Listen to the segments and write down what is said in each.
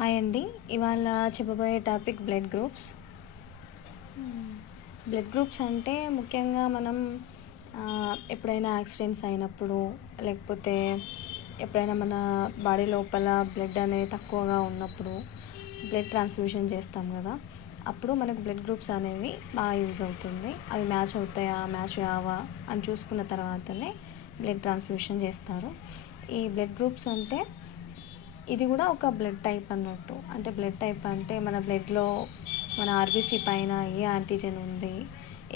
Hi అండి. ఇవాళ చెప్పబోయే topic blood groups. Blood groups అంటే ముఖ్యంగా మనం ఎప్పుడైనా యాక్సిడెంట్స్ అయినప్పుడు, లేకపోతే ఎప్పుడైనా మన బాడీ లోపల బ్లడ్ అనేది తక్కువగా ఉన్నప్పుడు బ్లడ్ ట్రాన్స్ఫ్యూషన్ చేస్తాం కదా. అప్పుడు మనకు బ్లడ్ గ్రూప్స్ అనేవి బాగా యూజ్ అవుతుంది. అవి మ్యాచ్ అవుతాయా, మ్యాచ్ కావా అని చూసుకున్న తర్వాతనే బ్లడ్ ట్రాన్స్ఫ్యూషన్ చేస్తారు. ఈ బ్లడ్ గ్రూప్స్ అంటే ఇది కూడా ఒక బ్లడ్ టైప్ అన్నట్టు. అంటే బ్లడ్ టైప్ అంటే మన బ్లడ్లో మన ఆర్బీసీ పైన ఏ యాంటీజెన్ ఉంది,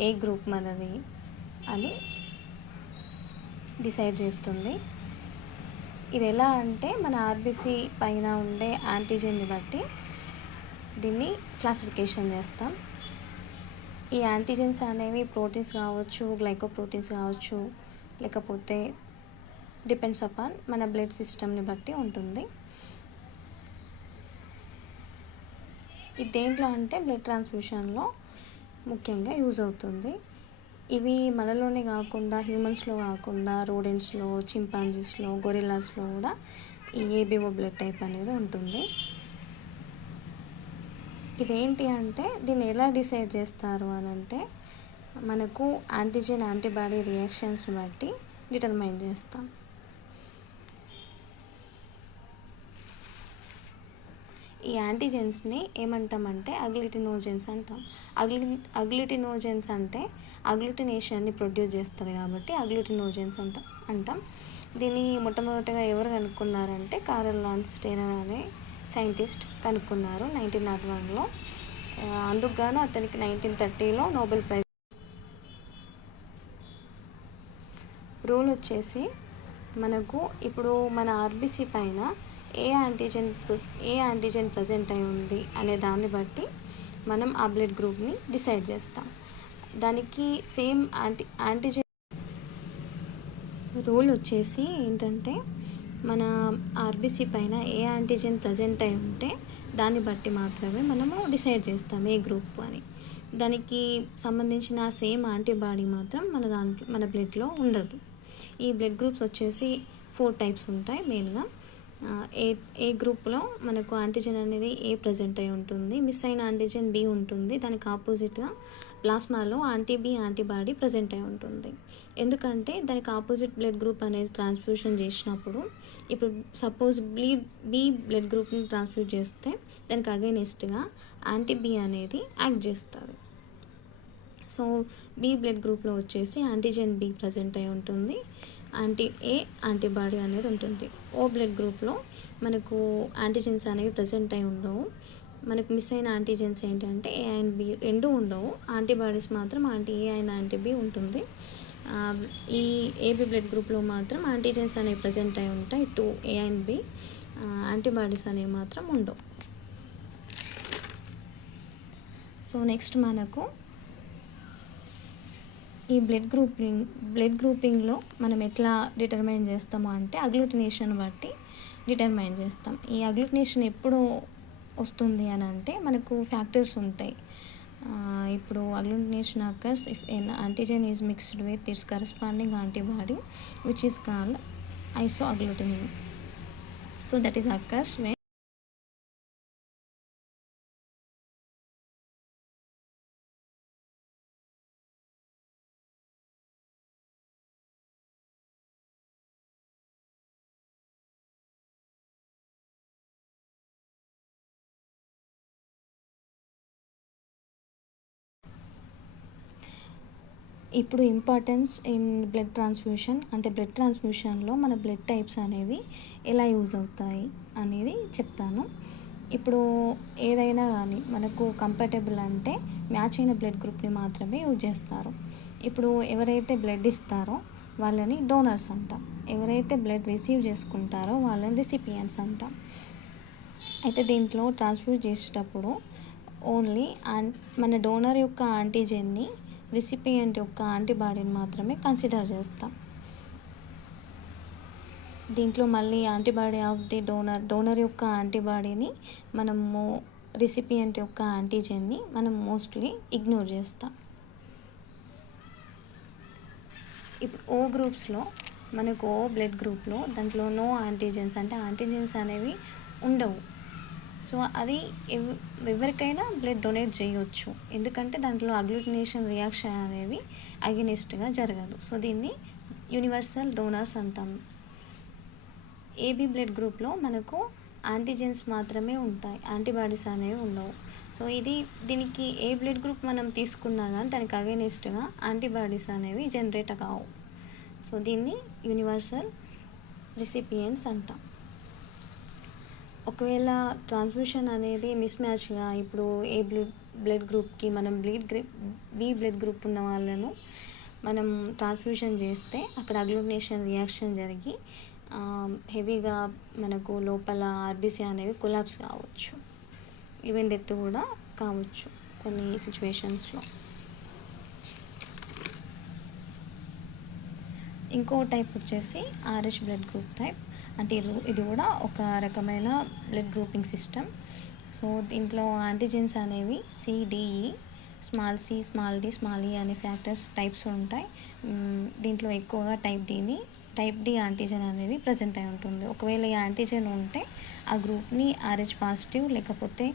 ఏ గ్రూప్ మనది అని డిసైడ్ చేస్తుంది. ఇది ఎలా అంటే మన ఆర్బీసీ పైన ఉండే యాంటీజెన్ని బట్టి దీన్ని క్లాసిఫికేషన్ చేస్తాం. ఈ యాంటీజెన్స్ అనేవి ప్రోటీన్స్ కావచ్చు, గ్లైకోప్రోటీన్స్ కావచ్చు, లేకపోతే డిపెండ్స్ అపాన్ మన బ్లడ్ సిస్టమ్ని బట్టి ఉంటుంది. ఇది దేంట్లో అంటే బ్లడ్ ట్రాన్స్ఫ్యూషన్లో ముఖ్యంగా యూజ్ అవుతుంది. ఇవి మనలోనే కాకుండా హ్యూమన్స్లో కాకుండా రోడెంట్స్లో, చింపాంజీస్లో, గొరిల్లాస్లో కూడా ఈ ఏబిఓ బ్లడ్ టైప్ అనేది ఉంటుంది. ఇదేంటి అంటే దీన్ని ఎలా డిసైడ్ చేస్తారు అని అంటే మనకు యాంటీజెన్ యాంటీబాడీ రియాక్షన్స్ని బట్టి డిటర్మైన్ చేస్తాం. ఈ యాంటీజెన్స్ని ఏమంటామంటే అగ్లిటినోజెన్స్ అంటాం. అగ్లిటినోజెన్స్ అంటే అగ్లుటినేషన్ని ప్రొడ్యూస్ చేస్తుంది కాబట్టి అగ్లుటినోజెన్స్ అంటాం. దీన్ని మొట్టమొదటిగా ఎవరు కనుక్కున్నారంటే కారల్ లాన్స్ స్టెయినర్ అనే సైంటిస్ట్ కనుక్కున్నారు 1901లో. అందుకు గాను అతనికి 1930లో నోబెల్ ప్రైజ్. రూల్ వచ్చేసి మనకు ఇప్పుడు మన ఆర్బీసీ పైన ఏ యాంటీజెన్ ప్రజెంట్ అయి ఉంది అనే దాన్ని బట్టి మనం ఆ బ్లడ్ గ్రూప్ని డిసైడ్ చేస్తాం. దానికి సేమ్ యాంటీజెన్ రూల్ వచ్చేసి ఏంటంటే మన ఆర్బీసీ పైన ఏ యాంటీజెన్ ప్రజెంట్ అయి ఉంటే దాన్ని బట్టి మాత్రమే మనము డిసైడ్ చేస్తాం ఏ గ్రూప్ అని. దానికి సంబంధించిన సేమ్ యాంటీబాడీ మాత్రం మన బ్లడ్లో ఉండదు. ఈ బ్లడ్ గ్రూప్స్ వచ్చేసి 4 టైప్స్ ఉంటాయి మెయిన్గా. ఏ గ్రూప్లో మనకు యాంటీజెన్ అనేది ఏ ప్రజెంట్ అయి ఉంటుంది, మిస్ అయిన యాంటీజెన్ బి ఉంటుంది. దానికి ఆపోజిట్గా ప్లాస్మాలో యాంటీబాడీ ప్రజెంట్ అయి ఉంటుంది. ఎందుకంటే దానికి ఆపోజిట్ బ్లడ్ గ్రూప్ అనేది ట్రాన్స్ఫ్యూషన్ చేసినప్పుడు, ఇప్పుడు సపోజ్ బి బ్లడ్ గ్రూప్ని ట్రాన్స్ఫ్యూజ్ చేస్తే దానికి అగైనెస్ట్గా యాంటీ-బి అనేది యాక్ట్ చేస్తుంది. సో బి బ్లడ్ గ్రూప్లో వచ్చేసి యాంటీజెన్ బి ప్రజెంట్ అయి ఉంటుంది, యాంటీ-ఏ యాంటీబాడీ అనేది ఉంటుంది. ఓ బ్లడ్ గ్రూప్లో మనకు యాంటీజెన్స్ అనేవి ప్రజెంట్ అయి ఉండవు. మనకు మిస్ అయిన యాంటీజెన్స్ ఏంటంటే ఏ అండ్ బి రెండు ఉండవు. యాంటీబాడీస్ మాత్రం యాంటీ-ఏ అండ్ యాంటీ-బి ఉంటుంది. ఈ ఏబి బ్లడ్ గ్రూప్లో మాత్రం యాంటీజెన్స్ అనేవి ప్రజెంట్ అయి ఉంటాయి 2A అండ్ బి. యాంటీబాడీస్ అనేవి మాత్రం ఉండవు. సో నెక్స్ట్ మనకు ఈ బ్లడ్ గ్రూపింగ్లో మనం ఎట్లా డిటర్మైన్ చేస్తాము అంటే అగ్లూటినేషన్ బట్టి డిటర్మైన్ చేస్తాం. ఈ అగ్లూటినేషన్ ఎప్పుడు వస్తుంది అని అంటే మనకు ఫ్యాక్టర్స్ ఉంటాయి. ఇప్పుడు agglutination occurs if an antigen is mixed with its corresponding antibody which is called isoagglutinin. So that is occurs when ఇప్పుడు ఇంపార్టెన్స్ ఇన్ బ్లడ్ ట్రాన్స్ఫ్యూషన్ అంటే బ్లడ్ ట్రాన్స్ఫ్యూషన్లో మన బ్లడ్ టైప్స్ అనేవి ఎలా యూజ్ అవుతాయి అనేది చెప్తాను. ఇప్పుడు ఏదైనా కానీ మనకు కంపాటబుల్ అంటే మ్యాచ్ అయిన బ్లడ్ గ్రూప్ని మాత్రమే యూజ్ చేస్తారు. ఇప్పుడు ఎవరైతే బ్లడ్ ఇస్తారో వాళ్ళని డోనర్స్ అంటాం, ఎవరైతే బ్లడ్ రిసీవ్ చేసుకుంటారో వాళ్ళని రిసిపియన్స్ అంటాం. అయితే దీంట్లో ట్రాన్స్ఫ్యూజ్ చేసేటప్పుడు ఓన్లీ మన డోనర్ యొక్క యాంటీజెన్ని, రిసిపియంట్ యొక్క యాంటీబాడీని మాత్రమే కన్సిడర్ చేస్తాం. దీంట్లో మళ్ళీ యాంటీబాడీ ఆఫ్ ది డోనర్ యొక్క యాంటీబాడీని మనము రిసిపియంట్ యొక్క యాంటీజెన్ని మనం మోస్ట్లీ ఇగ్నోర్ చేస్తాం. ఇప్పుడు ఓ గ్రూప్స్లో మనకు ఓ బ్లడ్ గ్రూప్లో దాంట్లో నో యాంటీజెన్స్ అంటే యాంటీజెన్స్ అనేవి ఉండవు. సో అది ఎవరికైనా బ్లడ్ డొనేట్ చేయొచ్చు, ఎందుకంటే దాంట్లో అగ్లూటినేషన్ రియాక్షన్ అనేది అగెనిస్ట్గా జరగదు. సో దీన్ని యూనివర్సల్ డోనర్స్ అంటాం. ఏబీ బ్లడ్ గ్రూప్లో మనకు యాంటీజెన్స్ మాత్రమే ఉంటాయి, యాంటీబాడీస్ అనేవి ఉండవు. సో దీనికి ఏ బ్లడ్ గ్రూప్ మనం తీసుకున్నా కానీ దానికి అగెనిస్ట్గా యాంటీబాడీస్ అనేవి జనరేట్ కావు. సో దీన్ని యూనివర్సల్ రిసిపియెంట్స్ అంటాం. ఒకవేళ ట్రాన్స్ఫ్యూషన్ అనేది మిస్ మ్యాచ్గా ఇప్పుడు ఏ బ్లడ్ గ్రూప్కి మనం బి బ్లడ్ గ్రూప్ ఉన్న వాళ్ళను మనం ట్రాన్స్ఫ్యూషన్ చేస్తే అక్కడ అగ్లూటినేషన్ రియాక్షన్ జరిగి హెవీగా మనకు లోపల ఆర్బీసీ అనేవి కొలాప్స్ కావచ్చు, ఈవెన్ డెత్ కూడా కావచ్చు కొన్ని సిచ్యువేషన్స్లో. ఇంకో టైప్ వచ్చేసి ఆర్హెచ్ బ్లడ్ గ్రూప్ టైప్. అంటే ఇది కూడా ఒక రకమైన బ్లడ్ గ్రూపింగ్ సిస్టమ్. సో దీంట్లో యాంటీజెన్స్ అనేవి CDE, small C, small D, small E అనే ఫ్యాక్టర్స్ టైప్స్ ఉంటాయి. దీంట్లో ఎక్కువగా టైప్ డి యాంటీజెన్ అనేది ప్రజెంట్ అయి ఉంటుంది. ఒకవేళ ఈ యాంటీజెన్ ఉంటే ఆ గ్రూప్ని ఆర్హెచ్ పాజిటివ్ లేకపోతే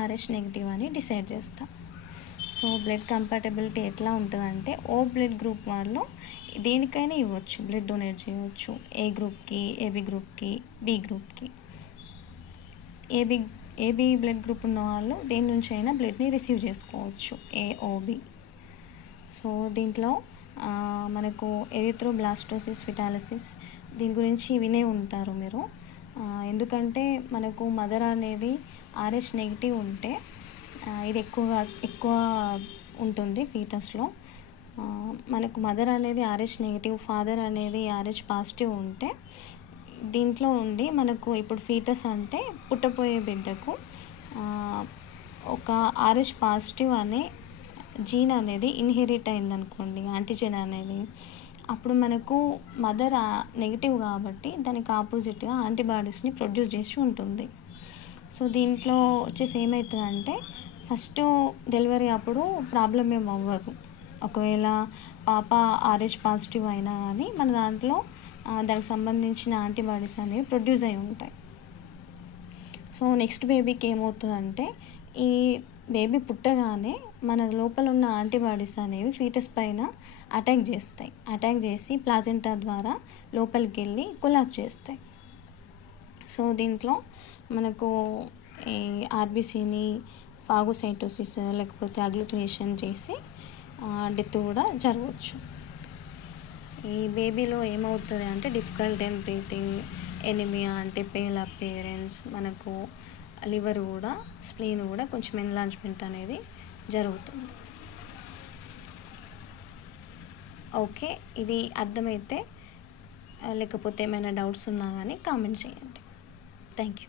ఆర్హెచ్ నెగిటివ్ అని డిసైడ్ చేస్తాం. సో బ్లడ్ కంపాటబిలిటీ ఎట్లా ఉంటుందంటే ఓ బ్లడ్ గ్రూప్ వాళ్ళు దేనికైనా ఇవ్వచ్చు, బ్లడ్ డొనేట్ చేయవచ్చు. ఏ గ్రూప్కి, ఏబీ గ్రూప్కి, బి గ్రూప్కి. ఏబీ బ్లడ్ గ్రూప్ ఉన్న వాళ్ళు దేని నుంచి అయినా బ్లడ్ని రిసీవ్ చేసుకోవచ్చు, ఏఓబి. సో దీంట్లో మనకు ఎరిథ్రోబ్లాస్టోసిస్ ఫిటాలిసిస్ దీని గురించి వినే ఉంటారు మీరు. ఎందుకంటే మనకు మదర్ అనేది ఆర్హెచ్ నెగిటివ్ ఉంటే ఇది ఎక్కువ ఉంటుంది ఫీటస్లో. మనకు మదర్ అనేది ఆర్హెచ్ నెగిటివ్, ఫాదర్ అనేది ఆర్హెచ్ పాజిటివ్ ఉంటే దీంట్లో ఉండి మనకు ఇప్పుడు ఫీటస్ అంటే పుట్టపోయే బిడ్డకు ఒక ఆర్హెచ్ పాజిటివ్ అనే జీన్ అనేది ఇన్హెరిట్ అయిందనుకోండి, యాంటీజెన్ అనేది, అప్పుడు మనకు మదర్ నెగిటివ్ కాబట్టి దానికి ఆపోజిట్గా యాంటీబాడీస్ని ప్రొడ్యూస్ చేసి ఉంటుంది. సో దీంట్లో వచ్చేసి ఏమవుతుందంటే ఫస్ట్ డెలివరీ అప్పుడు ప్రాబ్లం ఏం అవ్వదు. ఒకవేళ పాప ఆర్హెచ్ పాజిటివ్ అయినా కానీ మన దాంట్లో దానికి సంబంధించిన యాంటీబాడీస్ అనేవి ప్రొడ్యూస్ అయి ఉంటాయి. సో నెక్స్ట్ బేబీకి ఏమవుతుందంటే ఈ బేబీ పుట్టగానే మన లోపల ఉన్న యాంటీబాడీస్ అనేవి ఫీటస్ పైన అటాక్ చేసి ప్లాజెంటా ద్వారా లోపలికి వెళ్ళి కొలాప్స్ చేస్తాయి. సో దీంట్లో మనకు ఈ ఆర్బీసీని ఫాగోసైటోసిస్ లేకపోతే అగ్లూటినేషన్ చేసి డెత్ కూడా జరగవచ్చు. ఈ బేబీలో ఏమవుతుంది అంటే డిఫికల్ట్ ఇన్ బ్రీతింగ్, ఎనిమియా అంటే పేల్ అపియరెన్స్, మనకు లివర్ కూడా, స్ప్లీన్ కూడా కొంచెం ఎన్లార్జ్మెంట్ అనేది జరుగుతుంది. ఓకే, ఇది అర్థమైతే లేకపోతే ఏమైనా డౌట్స్ ఉన్నా కానీ కామెంట్ చేయండి. Thank you.